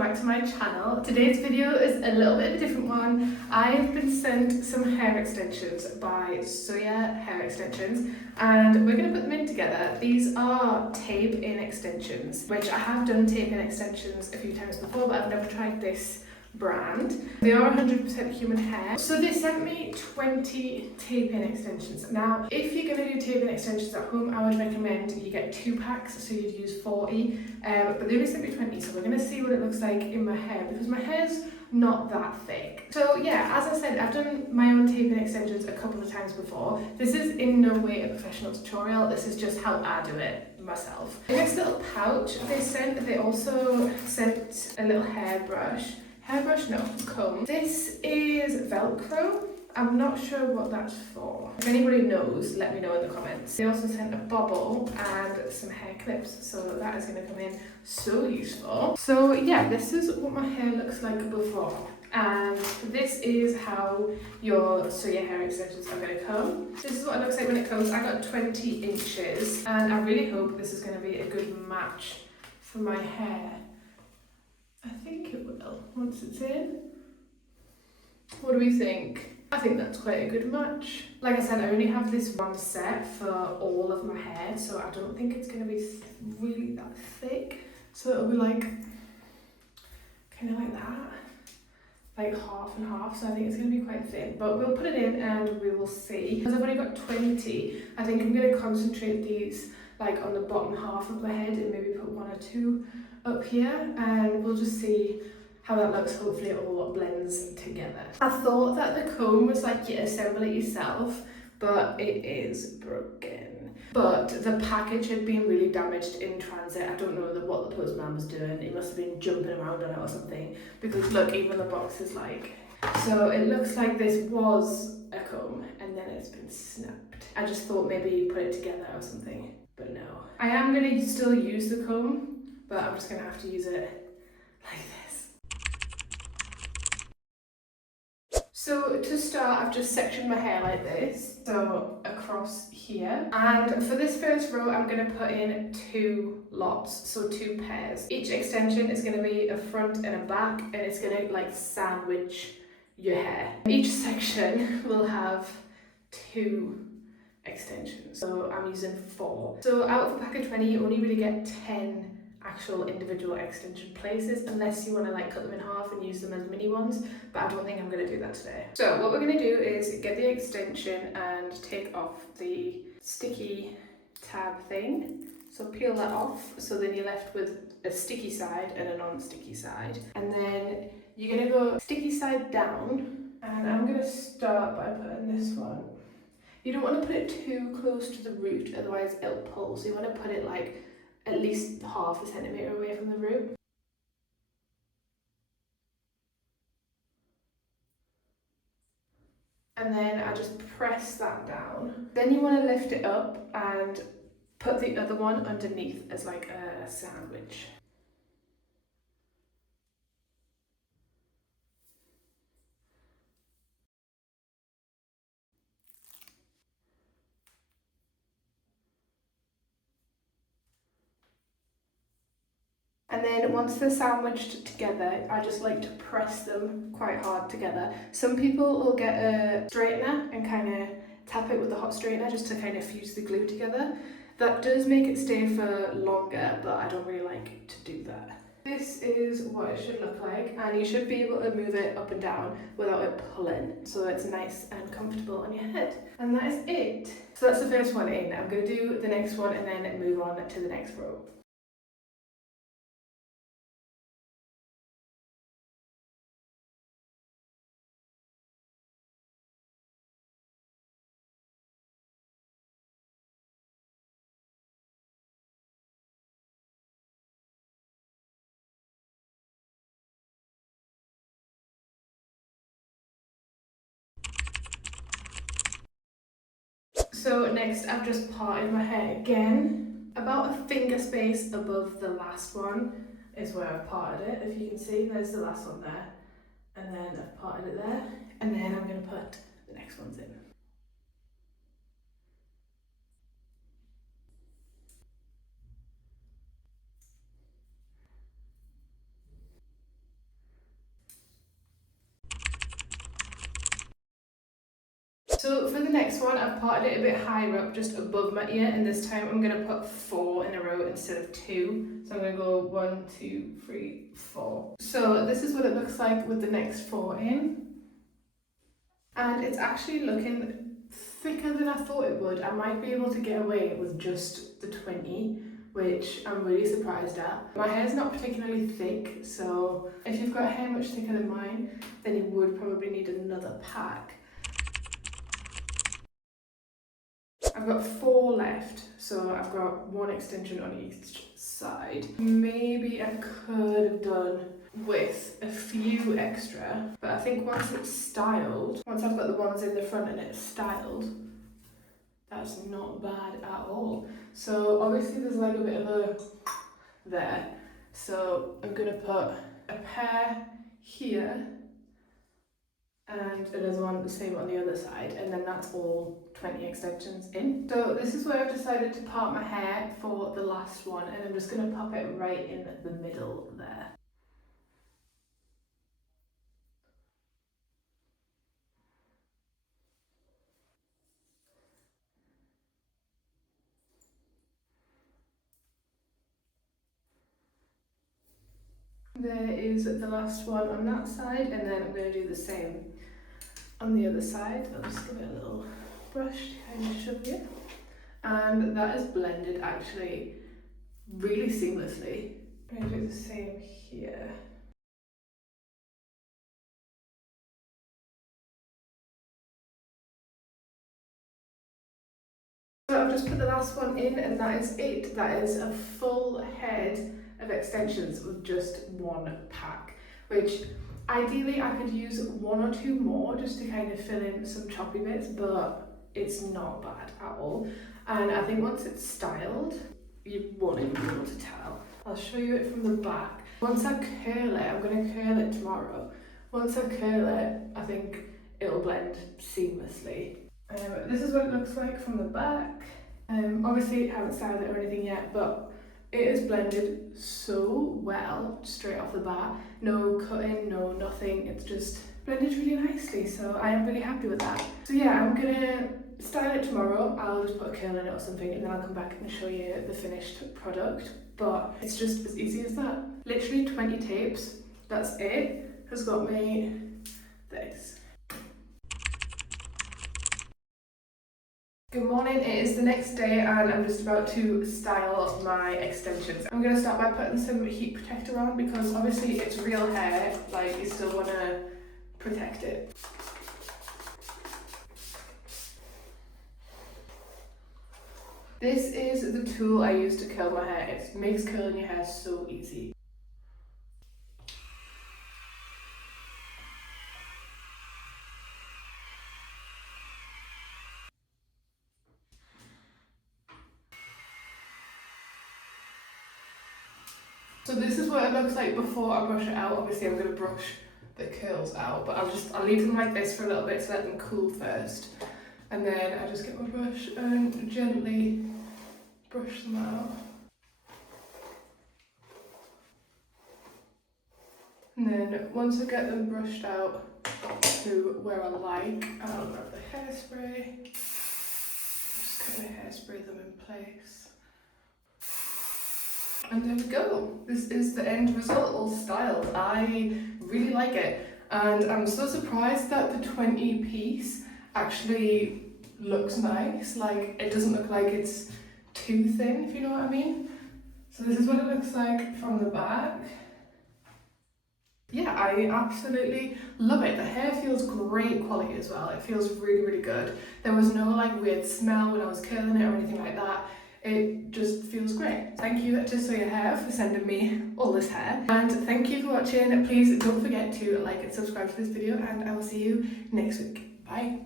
back to my channel. Today's video is a little bit of a different one. I've been sent some hair extensions by Suyya Hair Extensions and we're going to put them in together. These are tape-in extensions, which I have done tape-in extensions a few times before, but I've never tried this brand. They are 100% human hair. So they sent me 20 tape-in extensions. Now, if you're going to do tape-in extensions at home, I would recommend you get 2 packs, so you'd use 40. But they only sent me 20, so we're going to see what it looks like in my hair, because my hair's not that thick. So yeah, as I said, I've done my own tape-in extensions a couple of times before. This is in no way a professional tutorial, this is just how I do it myself. In this little pouch they also sent a little hairbrush, no, comb. This is Velcro. I'm not sure what that's for. If anybody knows, let me know in the comments. They also sent a bobble and some hair clips, so that is going to come in so useful. So yeah, this is what my hair looks like before, and this is how your Suyya hair extensions are going to come. This is what it looks like when it comes. I got 20 inches, and I really hope this is going to be a good match for my hair. I think it will, once it's in. What do we think? I think that's quite a good match. Like I said, I only have this one set for all of my hair, so I don't think it's going to be really that thick. So it'll be like, kind of like that, like half and half, so I think it's going to be quite thin. But we'll put it in and we will see. Because I've only got 20, I think I'm going to concentrate these like on the bottom half of my head and maybe put 1 or 2 up here, and we'll just see how that looks. Hopefully it all blends together. I thought that the comb was like you assemble it yourself, but it is broken. But the package had been really damaged in transit. I don't know what the postman was doing. He must have been jumping around on it or something, because look, even the box is like... So it looks like this was a comb and then it's been snapped. I just thought maybe you put it together or something, but no. I am going to still use the comb, but I'm just going to have to use it like this. So to start, I've just sectioned my hair like this, so across here. And for this first row, I'm going to put in 2 lots, so 2 pairs. Each extension is going to be a front and a back, and it's going to like sandwich your hair. Each section will have 2 extensions, so I'm using 4. So out of a pack of 20, you only really get 10 actual individual extension places, unless you want to like cut them in half and use them as mini ones, but I don't think I'm going to do that today. So what we're going to do is get the extension and take off the sticky tab thing. So peel that off, so then you're left with a sticky side and a non-sticky side, and then you're going to go sticky side down, and I'm going to start by putting this one. You don't want to put it too close to the root, otherwise it'll pull, so you want to put it like at least half a centimetre away from the root. And then I just press that down. Then you want to lift it up and put the other one underneath as like a sandwich. And then once they're sandwiched together, I just like to press them quite hard together. Some people will get a straightener and kind of tap it with the hot straightener just to kind of fuse the glue together. That does make it stay for longer, but I don't really like to do that. This is what it should look like, and you should be able to move it up and down without it pulling, so it's nice and comfortable on your head. And that is it. So that's the first one in. I'm going to do the next one and then move on to the next row. So next, I've just parted my hair again. About a finger space above the last one is where I've parted it. If you can see, there's the last one there. And then I've parted it there. And then I'm going to put the next ones in. So for the next one, I've parted it a bit higher up, just above my ear, and this time I'm going to put 4 in a row instead of 2. So I'm going to go 1, 2, 3, 4. So this is what it looks like with the next 4 in. And it's actually looking thicker than I thought it would. I might be able to get away with just the 20, which I'm really surprised at. My hair's not particularly thick, so if you've got hair much thicker than mine, then you would probably need another pack. I've got 4 left, so I've got 1 extension on each side. Maybe I could have done with a few extra, but I think once it's styled, once I've got the ones in the front and it's styled, that's not bad at all. So obviously there's like a bit of a there, so I'm gonna put a pair here and another one the same on the other side, and then that's all 20 extensions in. So this is where I've decided to part my hair for the last one, and I'm just going to pop it right in the middle there. There is the last one on that side, and then I'm going to do the same on the other side. I'll just give it a little brush to kind of show you. And that is blended actually really seamlessly. I'm going to do the same here. So I've just put the last one in, and that is it. That is a full head of extensions with just 1 pack, which ideally I could use 1 or 2 more just to kind of fill in some choppy bits, but it's not bad at all. And I think once it's styled, you won't even be able to tell. I'll show you it from the back. Once I curl it, I'm going to curl it tomorrow. Once I curl it, I think it'll blend seamlessly. This is what it looks like from the back. Obviously I haven't styled it or anything yet, but it is blended so well straight off the bat. No cutting, no nothing, it's just blended really nicely, so I am really happy with that. So yeah, I'm gonna style it tomorrow. I'll just put a curl in it or something, and then I'll come back and show you the finished product. But it's just as easy as that. Literally 20 tapes, that's it, has got me this. Good morning, it is the next day and I'm just about to style my extensions. I'm going to start by putting some heat protector on because obviously it's real hair, like you still want to protect it. This is the tool I use to curl my hair. It makes curling your hair so easy. So this is what it looks like before I brush it out. Obviously I'm going to brush the curls out, but I'll leave them like this for a little bit to let them cool first. And then I just get my brush and gently brush them out. And then once I get them brushed out to where I like, I'll grab the hairspray. Just kind of hairspray them in place. And there we go. This is the end result, all styled. I really like it. And I'm so surprised that the 20 piece actually looks nice. Like, it doesn't look like it's too thin, if you know what I mean. So this is what it looks like from the back. Yeah, I absolutely love it. The hair feels great quality as well. It feels really, really good. There was no like weird smell when I was curling it or anything like that. It just feels great. Thank you to Suyya Hair for sending me all this hair. And thank you for watching. Please don't forget to like and subscribe to this video, and I will see you next week. Bye.